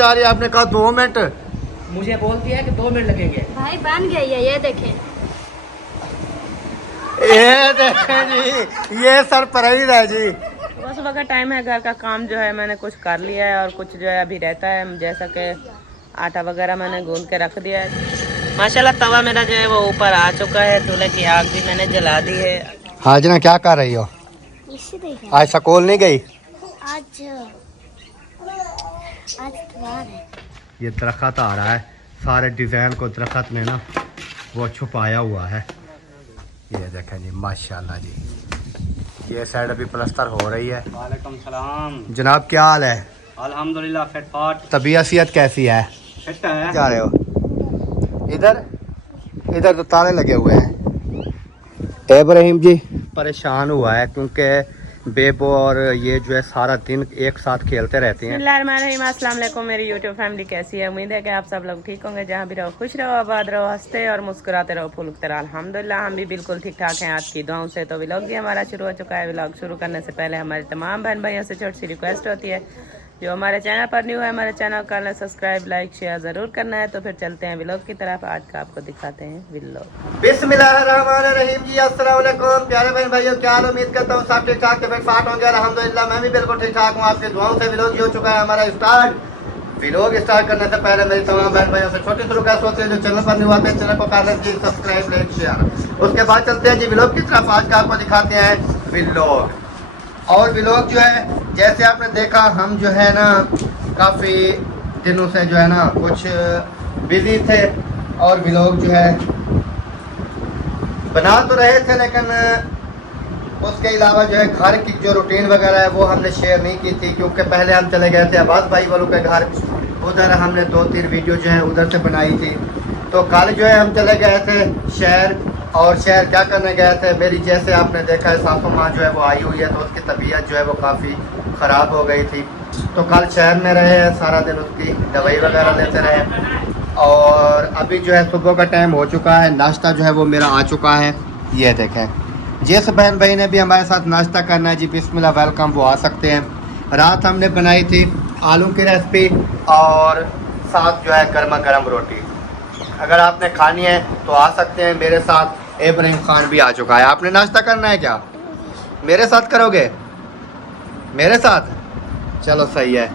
जा रही है, आपने कहा 2 मिनट, मुझे बोल दिया है कि 2 मिनट लगेंगे। भाई बन गई है, ये देखें। ये देखें जी, ये सरप्राइज है जी। सुबह सुबह का टाइम है, घर का काम जो है मैंने कुछ कर लिया है और कुछ जो है अभी रहता है, जैसा कि आटा वगैरह मैंने गूंद के रख दिया है। माशाल्लाह तवा मेरा जो है वो ऊपर आ चुका है, चूल्हे की आग भी मैंने जला दी है। हाजना क्या कर रही हो? आज स्कूल नहीं गई? आज इतवार है। ये दरख्त आ रहा है, सारे डिजाइन को दरख्त ने ना वो छुपाया हुआ है। ये देखें जी माशाल्लाह जी। ये साइड अभी प्लस्तर हो रही है। वालेकुम सलाम जनाब, क्या हाल है? अल्हम्दुलिल्लाह फिट तबीयत सेहत कैसी है? फिट है। जा रहे हो? इधर तो ताले लगे हुए हैं। इब्राहिम जी परेशान हुआ है क्योंकि बेबो और ये जो है सारा दिन एक साथ खेलते रहते हैं। अस्सलाम वालेकुम मेरी यूट्यूब फैमिली कैसी है? उम्मीद है कि आप सब लोग ठीक होंगे, जहाँ भी रहो खुश रहो, आबाद रहो, हंसते और मुस्कुराते रहो, फूलते रहो। अल्हम्दुलिल्लाह हम भी बिल्कुल ठीक ठाक हैं आपकी दुआओं से। तो व्लॉग भी हमारा शुरू हो चुका है। व्लॉग शुरू करने से पहले हमारे तमाम बहन भाइयों से छोटी सी रिक्वेस्ट होती है, जो हमारे चैनल पर न्यू है हमारे चैनल को सब्सक्राइब लाइक शेयर ज़रूर करना है। तो फिर चलते हैं व्लॉग की तरफ। आज का आपको दिखाते हैं व्लॉग। बिस्मिल्लाहिर्रहमानिर्रहीम जी, अस्सलाम वालेकुम प्यारे बहन भाइयों, क्या हाल? उम्मीद करता हूँ सब ठीक ठाक फिट फाट होंगे। अल्हम्दुलिल्लाह मैं भी बिल्कुल ठीक ठाक हूँ, आपकी दुआओं से। व्लॉग हो चुका है हमारा स्टार्ट। व्लॉग स्टार्ट करने से पहले मेरी तमाम बहन भाइयों से छोटी सी रिक्वेस्ट होती है, जो चैनल पर न्यू आते हैं चैनल को कर दीजिए सब्सक्राइब लाइक शेयर। उसके बाद चलते हैं जी व्लॉग की तरफ। आज का आपको दिखाते हैं व्लॉग। और व्लॉग जो है जैसे आपने देखा, हम जो है ना काफ़ी दिनों से जो है ना कुछ बिजी थे और व्लॉग जो है बना तो रहे थे, लेकिन उसके अलावा जो है घर की जो रूटीन वगैरह है वो हमने शेयर नहीं की थी, क्योंकि पहले हम चले गए थे अब्बास भाई वालों के घर। उधर हमने 2-3 वीडियो जो है उधर से बनाई थी। तो कल जो है हम चले गए थे शहर। और शहर क्या करने गए थे, मेरी जैसे आपने देखा है सासू माँ जो है वो आई हुई है, तो उसकी तबीयत जो है वो काफ़ी ख़राब हो गई थी। तो कल शहर में रहे हैं, सारा दिन उसकी दवाई वगैरह लेते रहे। और अभी जो है सुबह का टाइम हो चुका है, नाश्ता जो है वो मेरा आ चुका है। ये देखें, जिस बहन भाई ने भी हमारे साथ नाश्ता करना है जी, बिस्मिल्लाह वेलकम, वो आ सकते हैं। रात हमने बनाई थी आलू की रेसिपी और साथ जो है गर्मा गर्म रोटी। अगर आपने खानी है तो आ सकते हैं मेरे साथ। इब्राहिम खान भी आ चुका है। आपने नाश्ता करना है क्या? मेरे साथ करोगे? मेरे साथ? चलो सही है,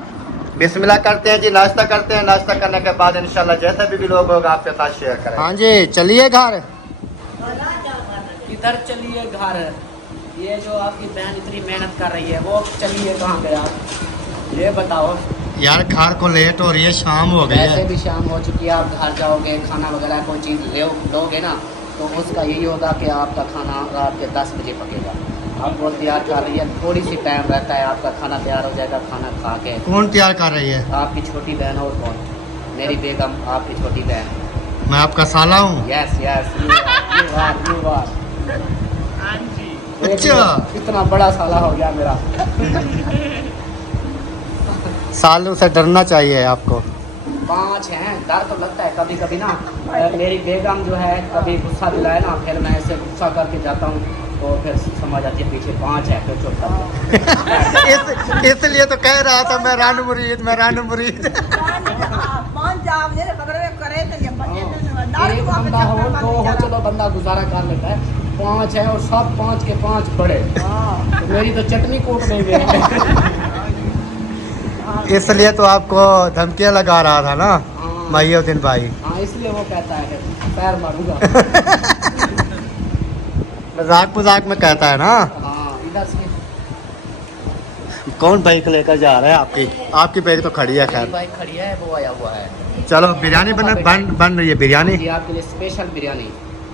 बिस्मिल्लाह करते हैं जी, नाश्ता करते हैं। नाश्ता करने के बाद इंशाल्लाह जैसा भी लोग होगा आपके साथ शेयर करें। हाँ जी, चलिए घर। इधर चलिए घर। ये जो आपकी बहन इतनी मेहनत कर रही है वो चलिए कहाँ गया ये बताओ यार, घर को लेट हो रही है, शाम हो गई वैसे है। भी शाम हो चुकी है, आप घर जाओगे खाना वगैरह कोई चीज़ लोगे ना, तो उसका यही होगा कि आपका खाना रात के 10 बजे पकेगा। आप वो तैयार कर रही है, थोड़ी सी टाइम रहता है, आपका खाना तैयार हो जाएगा। खाना खा के कौन तैयार कर रही है? आपकी छोटी बहन। और कौन? मेरी बेगम, आपकी छोटी बहन। मैं आपका साला हूँ। Yes yes, you are. अच्छा, इतना बड़ा साला हो गया मेरा। सालों से डरना चाहिए आपको। 5 हैं, डर तो लगता है कभी कभी ना। मेरी बेगम जो है कभी गुस्सा दिलाए ना, फिर मैं ऐसे गुस्सा करके जाता हूँ तो फिर समझ आती है पीछे 5 है, फिर चुप करके। इसलिए तो कह रहा था मैं रानू मुरीद, मैं रानू मुरीद। एक बंदा हो, 2 हो, चलो बंदा गुजारा कर लेता है। 5 है और सब 5 के 5 बड़े। तो मेरी तो चटनी कोट देंगे। इसलिए तो आपको धमकियाँ लगा रहा था ना माहिउद्दीन भाई। हाँ, इसलिए वो कहता है कि पैर मारूंगा। मजाक में कहता है ना। हाँ, इधर से कौन बाइक लेकर जा रहा है? आपकी बाइक तो खड़ी है। खैर बाइक खड़ी है, वो आया हुआ है। चलो, बिरयानी बन रही है। बिरयानी जी आपके लिए स्पेशल बिरयानी,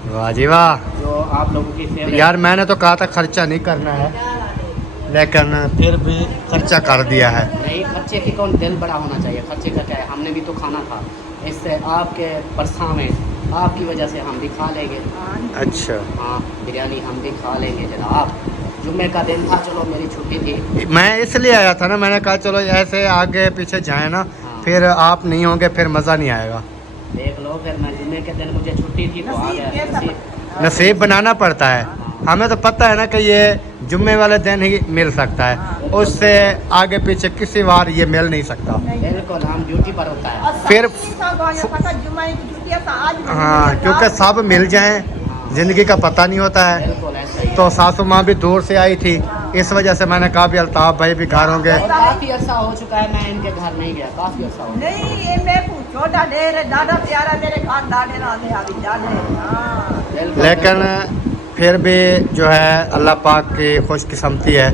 वाह जी वाह। जो आप लोगों की फेवरेट। यार मैंने तो कहा था खर्चा नहीं करना है, लेकिन फिर भी खर्चा कर दिया है। नहीं, खर्चे की कौन दिल बड़ा होना चाहिए? खर्चे का क्या है, हमने भी तो खाना था। इससे आपके परसा में आपकी वजह से हम भी खा लेंगे। अच्छा, हाँ, बिरयानी हम भी खा लेंगे जनाब। जुम्मे का दिन था, चलो मेरी छुट्टी थी। मैं इसलिए आया था ना, मैंने कहा चलो ऐसे आगे पीछे जाए ना, हाँ। फिर आप नहीं होंगे, फिर मज़ा नहीं आएगा। देख लो, फिर मैं जुम्मे के दिन मुझे छुट्टी थी तो आ गया। नसीब बनाना पड़ता है। हाँ, हमें तो पता है ना कि ये जुम्मे वाले दिन ही मिल सकता है, उससे आगे पीछे किसी बार ये मिल नहीं सकता। बिल्कुल, हम ड्यूटी पर होता है। फिर हाँ, क्योंकि सब मिल जाएं, ज़िंदगी का पता नहीं होता है। बिल्कुल ऐसा ही। तो सासू माँ भी दूर से आई थी, इस वजह से मैंने कहा भी अल्ताफ भाई भी घर होंगे। और काफी अर्सा हो चुका है मैं इनके घर नहीं गया, काफी अर्सा हो गया। नहीं ये मैं पूछो डाडे दादा प्यारा मेरे घर डाडे राधे अभी डाडे। बिल्कुल, लेकिन फिर भी जो है अल्लाह पाक की खुशकिस्मती है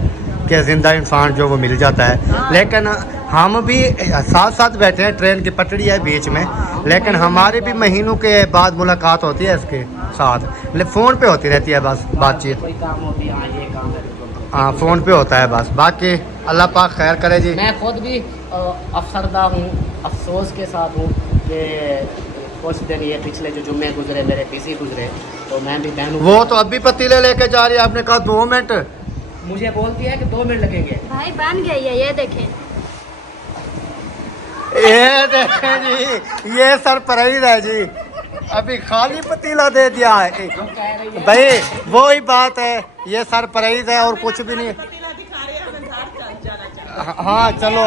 कि ज़िंदा इंसान जो वो मिल जाता है। लेकिन हम भी साथ साथ बैठे हैं, ट्रेन की पटड़ी है बीच में, लेकिन हमारी भी महीनों के बाद मुलाकात होती है इसके साथ, फ़ोन पे होती रहती है बस बातचीत। कोई काम होती है, हाँ ये काम है, बिल्कुल। हाँ, फ़ोन पे होता है बस, बाकी अल्लाह पाक खैर करे जी। मैं खुद भी अफसरदा हूँ, अफसोस के साथ हूँ कि कुछ दिन ये पिछले जो जुम्मे गुजरे मेरे बिजी गुजरे, तो मैं भी बहनों वो तो अभी पतीले लेके जा रही है, आपने कहा 2 मिनट। मुझे बोलती है कि 2 मिनट लगेंगे। भाई बन गई है, ये देखें। ये देखें जी, ये सरप्राइज है जी, अभी खाली पतीला दे दिया है। जो कह रही है भाई वो ही बात है, ये सरप्राइज है और कुछ भी नहीं। हाँ चलो,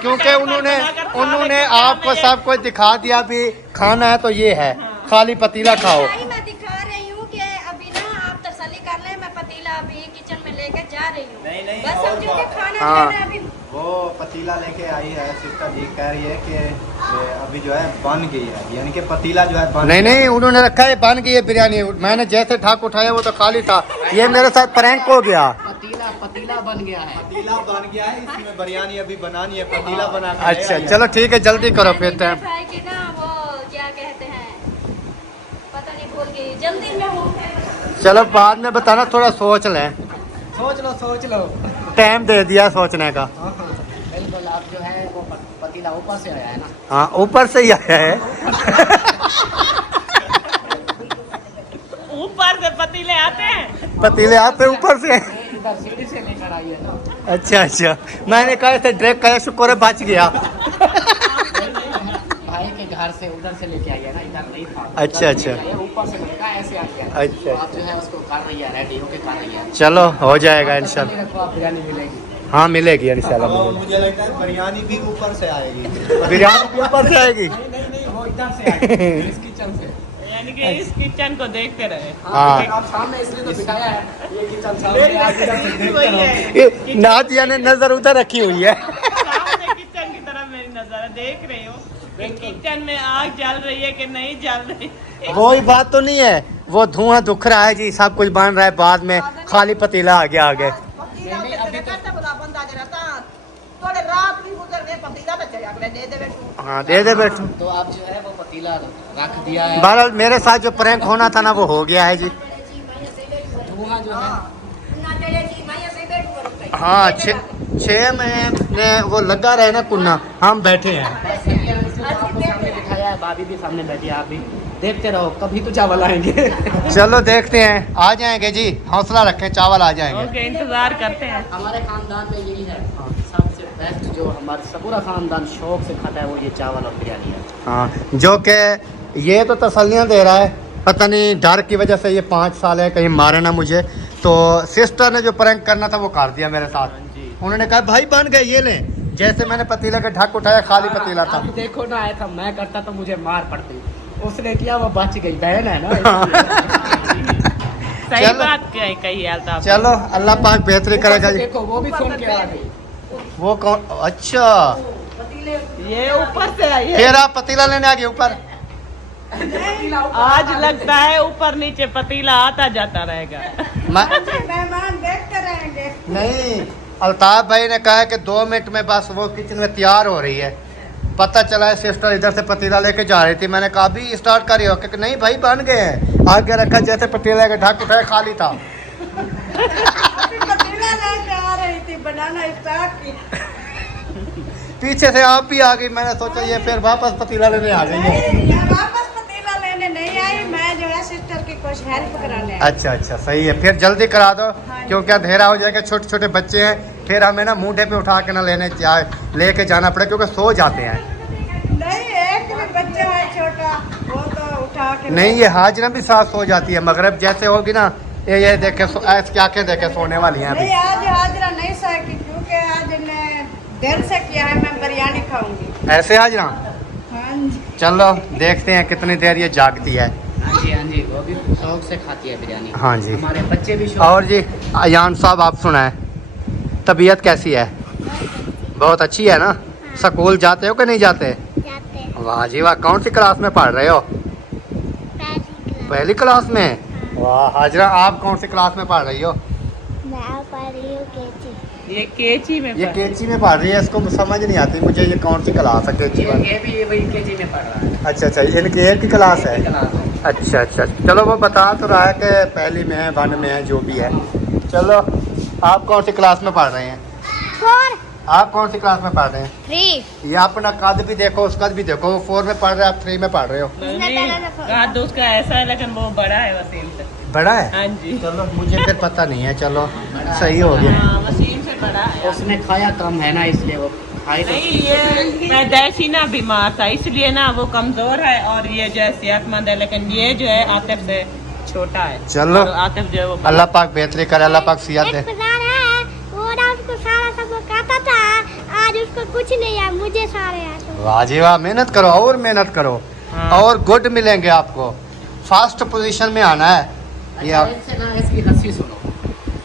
क्योंकि उन्होंने आपको सब कुछ दिखा दिया, भी खाना है तो ये है, खाली पतीला खाओ। भाई मैं दिखा रही हूँ कि अभी ना आप तसल्ली कर लें, मैं पतीला अभी किचन में लेके जा रही हूँ। नहीं, बस और समझो कि खाना हाँ। खाना अभी वो पतीला लेके आई है, सिस्टर जी कह रही है कि ये अभी जो है बन गई है, यानी कि पतीला जो है बन नहीं नहीं, उन्होंने रखा है बन गई है बिरयानी। मैंने जैसे ठाक उठाया वो तो खाली था, ये मेरे साथ प्रैंक हो गया। पतीला बन गया है। पतीला बन गया है, इसमें बिरयानी अभी बनानी है, पतीला बना। अच्छा चलो ठीक है, जल्दी करो फिर टाइम। फ्राई की ना, वो क्या कहते हैं, पता नहीं, भूल गई, जल्दी में हूँ। चलो बाद में बताना, थोड़ा सोच लें। सोच लो। टाइम दे दिया सोचने का। बिल्कुल, आप जो है वो पतीला ऊपर से आया है ना। हाँ, ऊपर से ही आया है। ऊपर से पतीले आते हैं, पतीले आते ऊपर से। इधर सीढ़ी से लेकर आई है ना। अच्छा, मैंने कहा इसे ड्रैग का शुक्र है बच गया। भाई के घर से उधर से लेके आई है ना, इधर नहीं था। अच्छा। ऊपर से लगा ऐसे आ गया। अच्छा। तो आप जो है उसको कर रही है, रेडी होके कर रही है। चलो हो जाएगा इंशाल्लाह। रखो, आप बिरयानी मिलेगी। हाँ मिलेगी इंशाल्लाह। मुझे लगता है बिरयानी भी ऊपर से आएगी। बिरयानी भी ऊपर से आएगी। नहीं, वो इधर से आएगी, इस किचन से। यानी कि इस किचन को देखते रहे। हाँ। आप सामने इसलिए तो बिठाया है, ये किचन सामने आ गया, वही है, नादिया ने नजर उधर रखी हुई है। सामने किचन की तरफ मेरी नजर है, देख रही हूँ कि किचन में आग जल रही है कि नहीं जल रही। वही बात तो नहीं है, वो धुआं दुख रहा है जी, सब कुछ बन रहा है, बाद में खाली पतीला आ गया आगे। पतीला अभी करता बड़ा बंदा जरा ता थोड़े रात भी गुजर गए, पतीला बच गया, अगले दे दे बेटू। हाँ दे दे बेटू। तो आप जो है वो पतीला रख दिया है। बहरहाल मेरे साथ जो प्रैंक होना था ना वो हो गया है जी। धुआं जो है हाँ 6 महीने वो लगा रहे ना कुन्ना, हम बैठे हैं। सामने बिठाया है, भाभी भी सामने बैठी है, आप भी देखते रहो, कभी तो चावल आएंगे। चलो देखते हैं, आ जाएंगे जी, हौसला रखें, चावल आ जाएंगे। ओके, इंतजार करते हैं। हमारे खानदान में यही है सबसे बेस्ट, जो हमारा पूरा खानदान शौक से खाता है, वो ये चावल और बिरयानी है। हाँ, जो कि ये तो तसल्लियाँ दे रहा है, पता नहीं डर की वजह से, ये 5 साल है कहीं मारे ना मुझे। तो सिस्टर ने जो प्रैंक करना था वो कर दिया मेरे साथ। उन्होंने कहा भाई बन गए, ये लें। जैसे मैंने पतीला का ढक उठाया, खाली पतीला था। आप देखो ना, आया था मैं करता तो मुझे मार पड़ती, उसने किया वो बच गई, बहन है ना। सही चलो। बात कही है अल्ताफ। चलो अल्लाह पाक बेहतरी करेगा जी। देखो वो भी सुन के आ गई। वो कौन? अच्छा, ये ऊपर से आई है। फिर आप पतीला लेने आ गए ऊपर। आज लगता है ऊपर नीचे पतीला आता जाता रहेगा। मेहमान देखते रहेंगे। नहीं, अल्ताफ भाई ने कहा है कि 2 मिनट में बस वो किचन में तैयार हो रही है। पता चला है सिस्टर इधर से पतीला लेके जा रही थी, मैंने कहा अभी स्टार्ट करी हो, कि नहीं भाई बन गए हैं। आगे रखा, जैसे पतीला का ढक उठाया, खाली था। पतीला लेके आ रही थी, बनाना स्टार्ट की। पीछे से आप भी आ गई, मैंने सोचा ये फिर वापस पतीला लेने आ गई है। वापस पतीला लेने नहीं आई, मैं जो है सिस्टर की कुछ हेल्प कराने आई। अच्छा सही है, फिर जल्दी करा दो, क्योंकि अंधेरा हो जाएगा, छोटे छोटे बच्चे हैं, फिर हमें ना मूढ़े पे उठा के ना लेके जाना पड़े, क्योंकि सो जाते हैं। नहीं, एक भी बच्चा है छोटा, वो तो उठा के नहीं, ये हाजरा भी साथ सो जाती है, मगरब जैसे होगी ना ये देखे इसकी आंखें देखे सोने वाली हैं अभी। नहीं आज हाजरा नहीं सकी क्योंकि आज ने दिल से किया है मैं बिरयानी खाऊंगी। ऐसे हाजरा? हाँ जी। चलो देखते हैं कितनी देर ये जागती है। हाँ जी, हाँ जी, वो भी शौक से खाती है बिरयानी। हाँ जी। हमारे बच्चे भी शौक। और जी अयान साहब आप सुनाए, तबीयत कैसी है? बहुत अच्छी है ना? स्कूल जाते हो कि नहीं जाते? जाते वाह जी वाह, कौन सी क्लास में पढ़ रहे हो? पहली क्लास में? वाह हाजरा, आप कौन सी क्लास में पढ़ रही हो? मैं पढ़ रही हूँ केजी। ये केची में ये केजी में पढ़ रही है, इसको समझ नहीं आती मुझे ये कौन सी क्लास है केजी में। ये भी वही केजी में पढ़ रहा है। अच्छा अच्छा, इनकी एक ही क्लास है? क्लास है। अच्छा अच्छा, चलो वो बता तो रहा है कि पहली में है, वन में है, जो भी है। चलो आप कौन सी क्लास में पढ़ रहे हैं? 4 आप कौन सी क्लास में पढ़ रहे हैं? 3 ये अपना कद भी देखो, उसका भी देखो, वो 4 में पढ़ रहे हैं, आप 3 में पढ़ रहे हो। कद उसका ऐसा है लेकिन वो बड़ा है वसीम से। बड़ा है? हाँ जी। चलो मुझे फिर पता नहीं है, चलो सही हो गया। हाँ, वसीम से बड़ा है। उसने खाया कम है ना, इसलिए वो खाई नहीं, ये पैदाइशी ना बीमार था इसलिए ना वो कमजोर है, और ये जो है सेहतमंद है, लेकिन ये जो है आतिफ से छोटा है। चलो और आतिफ जो है वो अल्लाह पाक बेहतरी करे, अल्लाह पाक सियात दे। वो ना उसको सारा सब खाता था, आज उसको कुछ नहीं है, मुझे सारे आता। वाह जी वाह, मेहनत करो और मेहनत करो। हाँ। और गुड मिलेंगे आपको, फर्स्ट पोजीशन में आना है। ये आप इससे ना इसकी हंसी सुनो।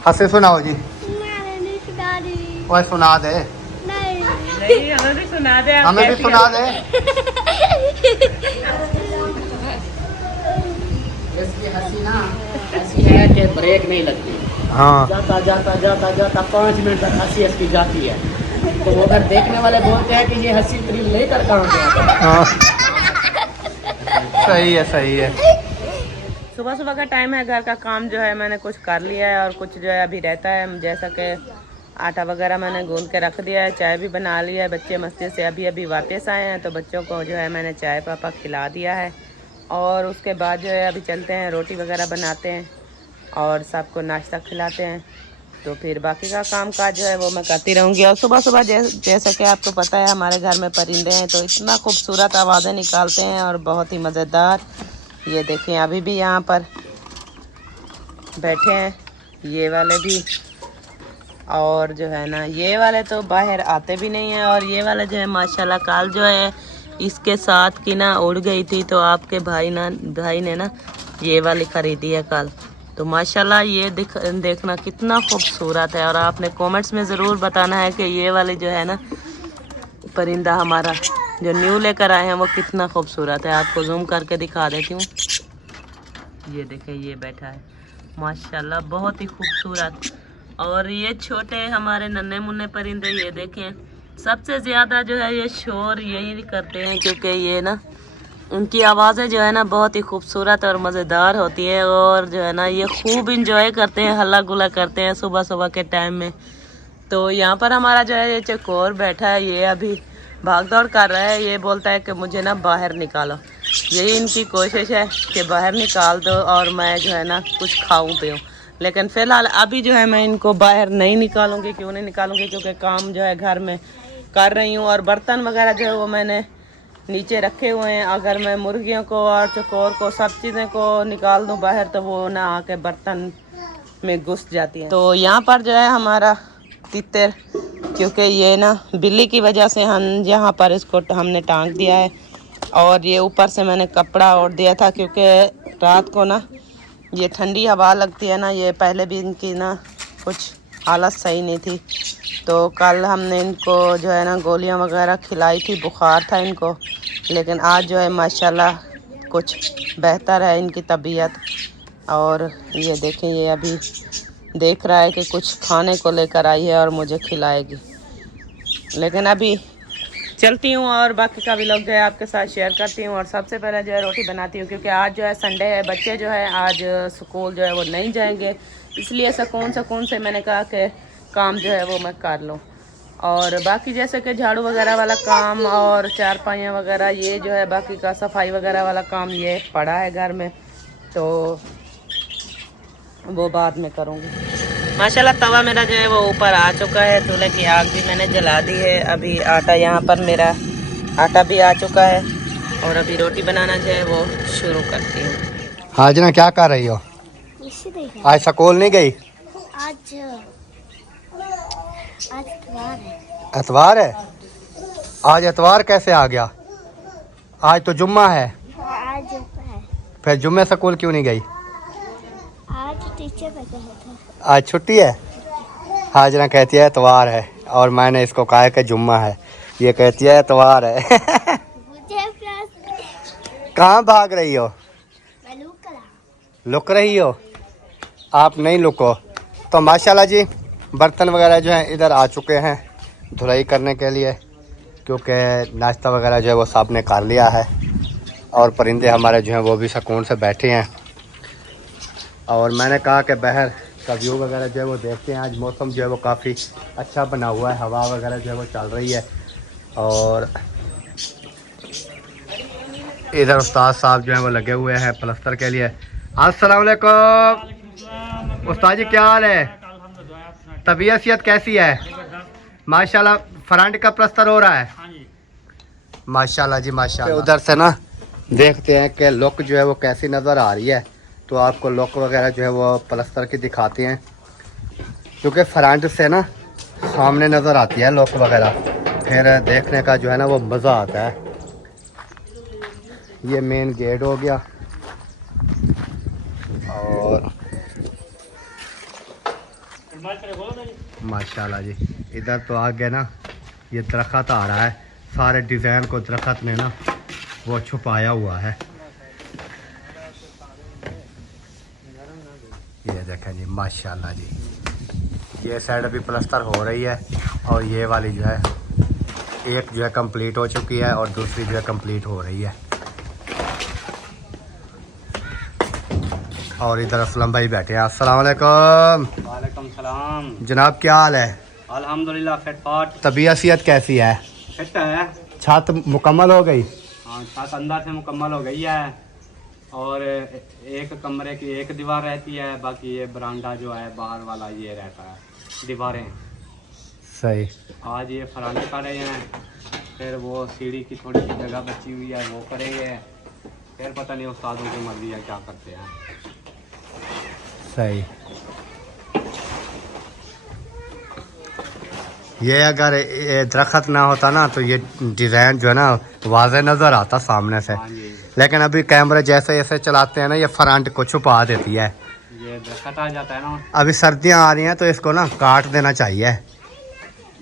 हंसे सुनाओ जी। मैंने नहीं सुना दी। ओए सुना दे, नहीं। नहीं, हमें भी सुना दे। आप हमें भी कैसी सुना दे। इसकी हंसी ना ऐसी है कि ब्रेक नहीं लगती। हाँ जाता जाता जाता जाता 5 मिनट तक हंसी इसकी जाती है। तो वो अगर देखने वाले बोलते हैं कि ये हंसी इतनी लेकर कहाँ गया। हाँ। सही है सही है। सुबह सुबह का टाइम है, घर का काम जो है मैंने कुछ कर लिया है और कुछ जो है अभी रहता है, जैसा कि आटा वगैरह मैंने गूंद के रख दिया है, चाय भी बना लिया है। बच्चे मस्जिद से अभी अभी वापस आए हैं तो बच्चों को जो है मैंने चाय पापा खिला दिया है, और उसके बाद जो है अभी चलते हैं रोटी वगैरह बनाते हैं और सबको नाश्ता खिलाते हैं। तो फिर बाकी का काम काज जो है वो मैं करती रहूँगी। और सुबह सुबह जैसा कि आपको पता है हमारे घर में परिंदे हैं तो इतना खूबसूरत आवाज़ें निकालते हैं और बहुत ही मज़ेदार। ये देखें अभी भी यहाँ पर बैठे हैं ये वाले भी, और जो है ना ये वाले तो बाहर आते भी नहीं हैं, और ये वाले जो है माशाल्लाह काल जो है इसके साथ की ना उड़ गई थी, तो आपके भाई ने ना ये वाली ख़रीदी है कल। तो माशाल्लाह ये देखना कितना खूबसूरत है, और आपने कमेंट्स में ज़रूर बताना है कि ये वाली जो है ना परिंदा हमारा जो न्यू लेकर आए हैं वो कितना खूबसूरत है। आपको जूम करके दिखा देती हूँ। ये देखें ये बैठा है माशाल्लाह बहुत ही खूबसूरत। और ये छोटे हमारे नन्हे मुन्ने परिंदे ये देखें, सबसे ज़्यादा जो है ये शोर यही करते हैं क्योंकि ये ना उनकी आवाज़ें जो है ना बहुत ही खूबसूरत और मज़ेदार होती है, और जो है ना ये खूब इंजॉय करते हैं, हल्ला गुल्ला करते हैं सुबह सुबह के टाइम में। तो यहाँ पर हमारा जो है ये चकोर बैठा है, ये अभी भाग दौड़ कर रहा है, ये बोलता है कि मुझे ना बाहर निकालो। यही इनकी कोशिश है कि बाहर निकाल दो और मैं जो है ना कुछ खाऊं पीऊं, लेकिन फ़िलहाल अभी जो है मैं इनको बाहर नहीं निकालूंगी। क्यों नहीं निकालूंगी? क्योंकि काम जो है घर में कर रही हूँ, और बर्तन वगैरह जो है वो मैंने नीचे रखे हुए हैं। अगर मैं मुर्गियों को और चकोर को सब चीज़ें को निकाल दूँ बाहर तो वो ना आके बर्तन में घुस जाती हैं। तो यहाँ पर जो है हमारा तितर, क्योंकि ये ना बिल्ली की वजह से हम यहाँ पर इसको हमने टांग दिया है, और ये ऊपर से मैंने कपड़ा ओढ़ दिया था क्योंकि रात को ना ये ठंडी हवा लगती है ना, ये पहले भी इनकी ना कुछ हालत सही नहीं थी। तो कल हमने इनको जो है ना गोलियां वगैरह खिलाई थी, बुखार था इनको, लेकिन आज जो है माशाल्लाह कुछ बेहतर है इनकी तबीयत। और ये देखें ये अभी देख रहा है कि कुछ खाने को लेकर आई है और मुझे खिलाएगी, लेकिन अभी चलती हूँ और बाकी का भी लोग जो है आपके साथ शेयर करती हूँ। और सबसे पहले जो है रोटी बनाती हूँ क्योंकि आज जो है संडे है, बच्चे जो है आज स्कूल जो है वो नहीं जाएंगे, इसलिए सुकून से मैंने कहा कि काम जो है वो मैं कर लूँ। और बाकी जैसे कि झाड़ू वगैरह वाला काम और चारपाइयाँ वगैरह ये जो है बाकी का सफाई वगैरह वाला काम ये पड़ा है घर में, तो वो बाद में करूँगी। माशाल्लाह तवा मेरा जो है वो ऊपर आ चुका है, चूल्हे की आग भी मैंने जला दी है। अभी आटा यहाँ पर मेरा आटा भी आ चुका है और अभी रोटी बनाना जो है वो शुरू करती हूँ। हाजना क्या कर रही हो? इसी देखा आज स्कूल नहीं गई? आज इतवार है। एतवार है? आज एतवार कैसे आ गया? आज तो जुम्मा है। आज है। फिर जुम्मे स्कूल क्यों नहीं गई? आज टीचर का था। आज छुट्टी है। हाजरा कहती है एतवार है और मैंने इसको कहा कि जुम्मा है, ये कहती है एतवार है। मुझे कहाँ भाग रही हो? लुक रही हो? आप नहीं लुको। तो माशाल्लाह जी बर्तन वगैरह जो हैं इधर आ चुके हैं धुलाई करने के लिए, क्योंकि नाश्ता वगैरह जो है वो सब ने कर लिया है और परिंदे हमारे जो हैं वो भी सुकून से बैठे हैं। और मैंने कहा कि बाहर का व्यू वगैरह जो है वो देखते हैं। आज मौसम जो है वो काफ़ी अच्छा बना हुआ है, हवा वगैरह जो है वो चल रही है। और इधर उस्ताद साहब जो हैं वो लगे हुए हैं प्लस्तर के लिए। अस्सलाम वालेकुम उस्ताद जी, क्या हाल है? तबीयत सेहत कैसी है? माशाल्लाह फ्रंट का प्लस्तर हो रहा है। माशाल्लाह जी माशाल्लाह। उधर से ना देखते हैं कि लुक जो है वो कैसी नज़र आ रही है, तो आपको लुक वगैरह जो है वो प्लस्तर की दिखाते हैं, क्योंकि फ्रंट से ना सामने नज़र आती है लुक वगैरह, फिर देखने का जो है ना वो मज़ा आता है। ये मेन गेट हो गया और माशाल्लाह जी इधर तो आगे ना ये दरख्त आ रहा है, सारे डिज़ाइन को दरख्त ने ना वो छुपाया हुआ है। ये देखें जी माशाल्लाह जी, ये साइड अभी प्लस्तर हो रही है और ये वाली जो है एक जो है कंप्लीट हो चुकी है और दूसरी जो है कंप्लीट हो रही है। और इधर असलम भाई बैठे हैं। अस्सलाम वालेकुम। वालेकुम सलाम जनाब, क्या हाल है? अल्हम्दुलिल्लाह फिट फाट। तबीयत सेहत कैसी है? फिट है। छत मुकम्मल हो गई? हाँ, छत अंदर से मुकम्मल हो गई है और एक कमरे की एक दीवार रहती है, बाकी ये बरामदा जो है बाहर वाला ये रहता है दीवारें। सही। आज ये फराने कर रहे हैं, फिर वो सीढ़ी की थोड़ी सी जगह बची हुई है वो करेंगे, फिर पता नहीं उस्तादों की मर्जी है क्या करते हैं। सही। ये अगर ये दरख्त ना होता ना तो ये डिज़ाइन जो है ना वाज़े नज़र आता सामने से, हाँ जी, लेकिन अभी कैमरे जैसे जैसे चलाते हैं ना ये फ्रंट को छुपा देती है। ये दरख्त आ जाता है ना। अभी सर्दियाँ आ रही हैं तो इसको ना काट देना चाहिए।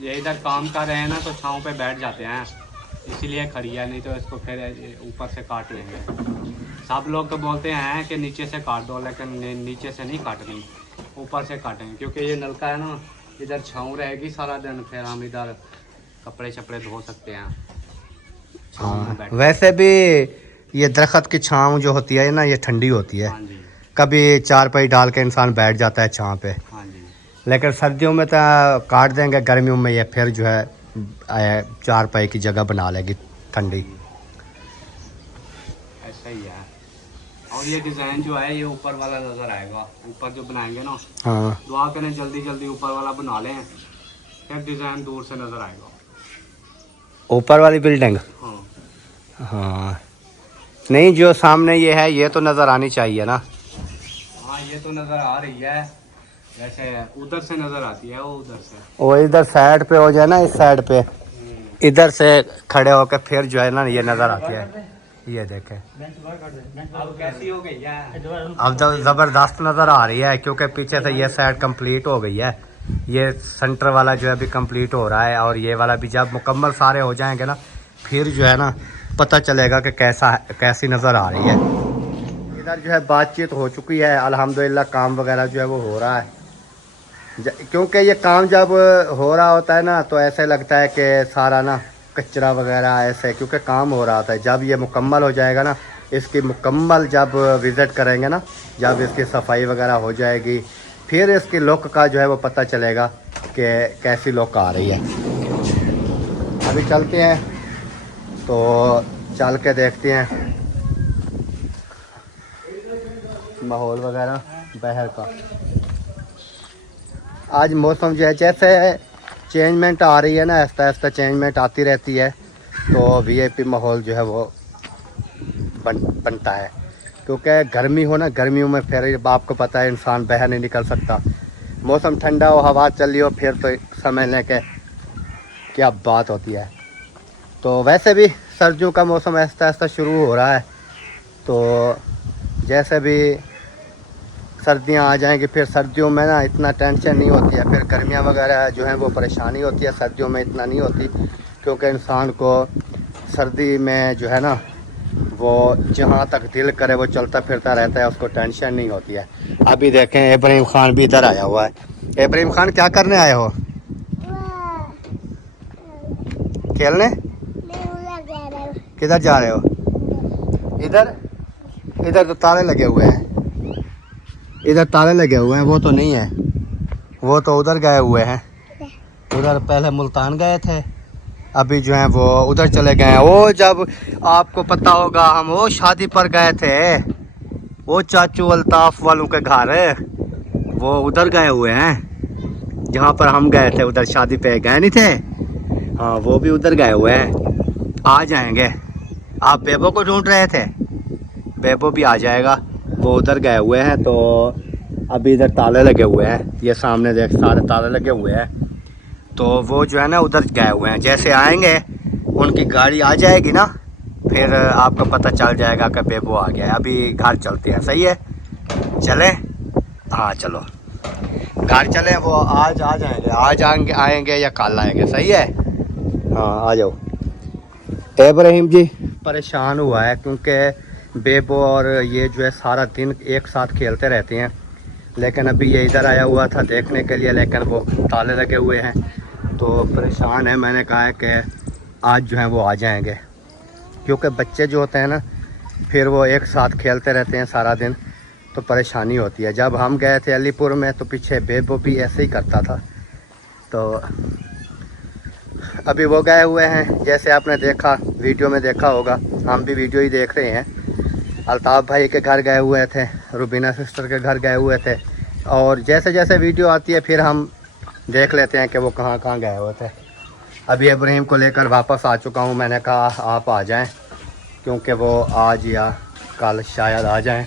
ये इधर काम कर रहे हैं ना तो छाँव पे बैठ जाते हैं, इसीलिए खड़ी है, नहीं तो इसको फिर ऊपर से काट लेंगे। सब लोग तो बोलते हैं कि नीचे से काट दो, लेकिन नीचे से नहीं काटनी, ऊपर से काटेंगे, क्योंकि ये नलका है ना, इधर छाँव रहेगी सारा दिन, फिर हम इधर कपड़े शपड़े धो सकते हैं। हाँ, वैसे भी ये दरख्त की छाँव जो होती है ना ये ठंडी होती है। हाँ जी, कभी चारपाई डाल के इंसान बैठ जाता है छाँव पे, हाँ जी। लेकिन सर्दियों में तो काट देंगे, गर्मियों में ये फिर जो है चारपाई की जगह बना लेगी ठंडी। ऐसा ही है। और ये डिज़ाइन जो है ये ऊपर वाला नज़र आएगा, ऊपर जो बनाएंगे ना, हाँ दुआ करें जल्दी जल्दी ऊपर वाला बना लें, फिर डिज़ाइन दूर से नज़र आएगा। ऊपर वाली बिल्डिंग। हाँ हाँ नहीं, जो सामने ये है ये तो नज़र आनी चाहिए ना। हाँ, ये तो नज़र आ रही है, वैसे उधर से नज़र आती है, वो उधर से। वो इधर साइड पे हो जाए ना, इस साइड पे इधर से खड़े होकर फिर जो है ना ये नज़र आती है। ये देखें अब कैसी हो गई है? अब तो ज़बरदस्त नज़र आ रही है, क्योंकि पीछे से ये साइड कंप्लीट हो गई है, ये सेंटर वाला जो है अभी कंप्लीट हो रहा है, और ये वाला भी जब मुकम्मल सारे हो जाएंगे ना फिर जो है ना पता चलेगा कि कैसी नज़र आ रही है। इधर जो है बातचीत हो चुकी है अल्हम्दुलिल्लाह, काम वगैरह जो है वो हो रहा है, क्योंकि ये काम जब हो रहा होता है ना तो ऐसे लगता है कि सारा ना कचरा वगैरह ऐसे, क्योंकि काम हो रहा होता है। जब ये मुकम्मल हो जाएगा ना, इसकी मुकम्मल जब विज़िट करेंगे ना, जब इसकी सफाई वगैरह हो जाएगी, फिर इसकी लुक का जो है वो पता चलेगा कि कैसी लुक आ रही है। अभी चलते हैं तो चल के देखते हैं माहौल वगैरह बाहर का। आज मौसम जो है जैसे चेंजमेंट आ रही है ना, आहिस्ता आहिस्ता चेंजमेंट आती रहती है, तो वीआईपी माहौल जो है वो बनता है। क्योंकि गर्मी हो ना, गर्मियों में फिर आपको पता है इंसान बाहर नहीं निकल सकता। मौसम ठंडा हो, हवा चल रही हो, फिर तो समझ लें कि क्या बात होती है। तो वैसे भी सर्दियों का मौसम ऐसा ऐसा शुरू हो रहा है, तो जैसे भी सर्दियां आ जाएंगी फिर सर्दियों में ना इतना टेंशन नहीं होती है, फिर गर्मियां वगैरह जो हैं वो परेशानी होती है, सर्दियों में इतना नहीं होती, क्योंकि इंसान को सर्दी में जो है ना वो जहाँ तक दिल करे वो चलता फिरता रहता है, उसको टेंशन नहीं होती है। अभी देखें इब्राहिम खान भी इधर आया हुआ है। इब्राहिम खान क्या करने आए हो? खेलने? किधर जा रहे हो? इधर? इधर तो ताले लगे हुए हैं, इधर ताले लगे हुए हैं, वो तो नहीं है, वो तो उधर गए हुए हैं, उधर पहले मुल्तान गए थे, अभी जो है वो उधर चले गए हैं। वो जब आपको पता होगा हम वो शादी पर गए थे, वो चाचू अल्ताफ वालों के घर, वो उधर गए हुए हैं जहाँ पर हम गए थे, उधर शादी पे गए नहीं थे। हाँ वो भी उधर गए हुए हैं, आ जाएंगे। आप बेबो को ढूंढ रहे थे, बेबो भी आ जाएगा, वो उधर गए हुए हैं। तो अभी इधर ताले लगे हुए हैं, ये सामने देख सारे ताले लगे हुए हैं, तो वो जो है ना उधर गए हुए हैं। जैसे आएंगे उनकी गाड़ी आ जाएगी ना, फिर आपको पता चल जाएगा कि बेबो आ गया है। अभी घर चलते हैं, सही है? चलें? हाँ चलो घर चलें। वो आज आ जाएंगे, आज आएंगे या कल आएंगे, सही है? हाँ आ जाओ। इब्राहिम जी परेशान हुआ है क्योंकि बेबो और ये जो है सारा दिन एक साथ खेलते रहते हैं, लेकिन अभी ये इधर आया हुआ था देखने के लिए, लेकिन वो ताले लगे हुए हैं तो परेशान है। मैंने कहा है कि आज जो है वो आ जाएंगे, क्योंकि बच्चे जो होते हैं ना फिर वो एक साथ खेलते रहते हैं सारा दिन, तो परेशानी होती है। जब हम गए थे अलीपुर में तो पीछे बेबो भी ऐसे ही करता था, तो अभी वो गए हुए हैं। जैसे आपने देखा वीडियो में देखा होगा, हम भी वीडियो ही देख रहे हैं। अल्ताफ़ भाई के घर गए हुए थे, रुबीना सिस्टर के घर गए हुए थे, और जैसे जैसे वीडियो आती है फिर हम देख लेते हैं कि वो कहाँ कहाँ गए हुए थे। अभी इब्राहिम को लेकर वापस आ चुका हूँ, मैंने कहा आप आ जाएं, क्योंकि वो आज या कल शायद आ जाएं।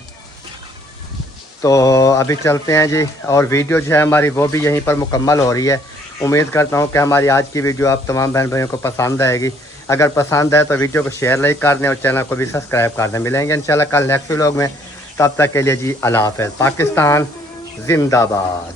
तो अभी चलते हैं जी, और वीडियो जो है हमारी वो भी यहीं पर मुकम्मल हो रही है। उम्मीद करता हूँ कि हमारी आज की वीडियो आप तमाम बहन भाइयों को पसंद आएगी। अगर पसंद है तो वीडियो को शेयर लाइक कर दें और चैनल को भी सब्सक्राइब कर दें। मिलेंगे इंशाल्लाह कल नेक्स्ट व्लॉग में, तब तक के लिए जी अल्लाह हाफ़िज़। पाकिस्तान जिंदाबाद।